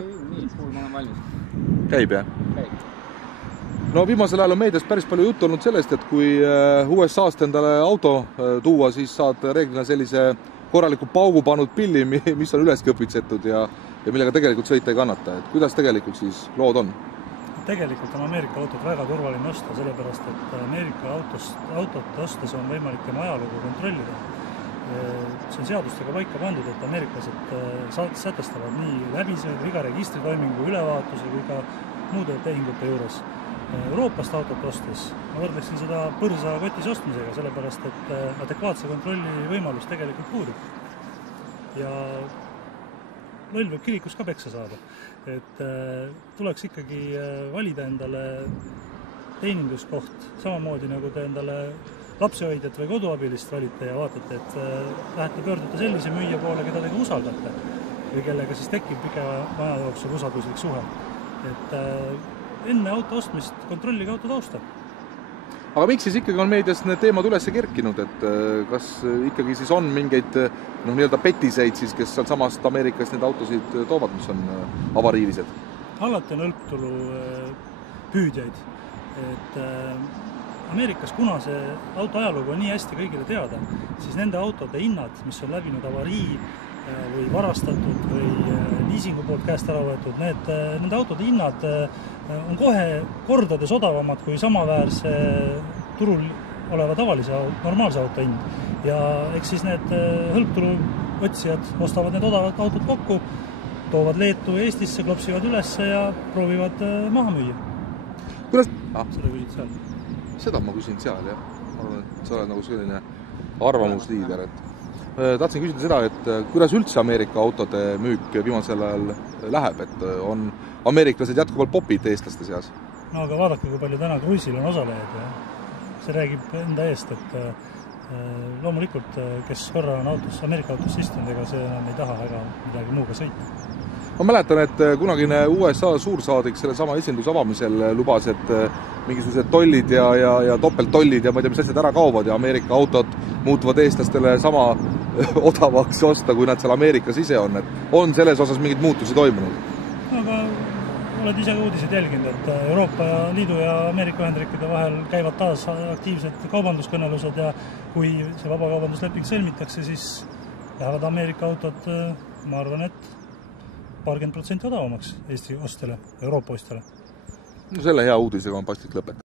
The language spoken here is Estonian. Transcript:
okei, nii, kuul ma olen valmis. Käib, jah? Käib. No viimasel ajal on meedias päris palju juttu olnud sellest, et kui USA-st endale auto tuua, siis saad reeglina sellise korraliku paugu pannud pilli, mis on üles kõpitsetud ja millega tegelikult sõita ei kannata. Et kuidas tegelikult siis lood on? Tegelikult on Ameerika autot väga turvaline osta, sellepärast, et Ameerika autot ostes on võimalik tema ajalugu kontrollida. See on seadustega paika pandud, et ameeriklased sätestavad nii läbised iga registritoimingu ülevaatuse kui ka muude tehingute juures. Euroopast autot ostes ma võrdleksin seda põrsa kotis ostmisega, sellepärast et adekvaatse kontrolli võimalus tegelikult puudub. Ja loll võib kilikus ka peksa saada. Et tuleks ikkagi valida endale teeninduskoht, samamoodi nagu te endale lapsehoidjat või koduabilist valite ja vaatate, et lähete pöördute sellise müüja poole, keda te usaldate või kellega siis tekib pikema aja jooksul usalduslik suhe. Et enne auto ostmist kontrollige auto tausta. Aga miks siis ikkagi on meedias need teemad üles kerkinud, et kas ikkagi siis on mingeid nii-öelda petiseid, siis, kes seal samast Ameerikas need autosid toovad, mis on avariilised? Alati on hõlptulu püüdjaid. Et Ameerikas, kuna see auto ajalugu on nii hästi kõigile teada, siis nende autode hinnad, mis on läbinud avarii või varastatud või liisingu poolt käest ära võetud, nende autode hinnad on kohe kordades odavamad kui samaväärse turul oleva tavalise normaalse auto hind. Ja eks siis need hõlptulu otsijad ostavad need odavad autod kokku, toovad Leetu Eestisse, klopsivad ülesse ja proovivad maha müüa. Kuidas? Seda küsid seal. Seda ma küsin seal, jah. Ma arvan, et sa oled nagu selline arvamusliider. Tahtsin küsida seda, et kuidas üldse Ameerika autode müük viimasel ajal läheb, et on ameeriklased jätkuvalt popid eestlaste seas? No aga vaadake, kui palju täna kruisil on osalejaid. See räägib enda eest, et loomulikult, kes korra on Ameerika autosse istunud, ega see enam ei taha väga midagi muuga sõita. Ma mäletan, et kunagine USA suursaadik selle sama esinduse avamisel lubas, et mingisugused tollid ja topeltollid ja ma ei tea, mis asjad ära kaovad ja Ameerika autod muutuvad eestlastele sama odavaks osta, kui nad seal Ameerikas ise on. Et on selles osas mingid muutusi toimunud? Aga oled ise uudiseid jälginud, et Euroopa Liidu ja Ameerika Ühendriikide vahel käivad taas aktiivsed kaubanduskõnelused ja kui see vabakaubandusleping sõlmitakse, siis lähevad Ameerika autod, ma arvan, et 20% odavamaks Eesti ostele, Euroopa ostele. No selle hea uudisega on paslik lõpetada.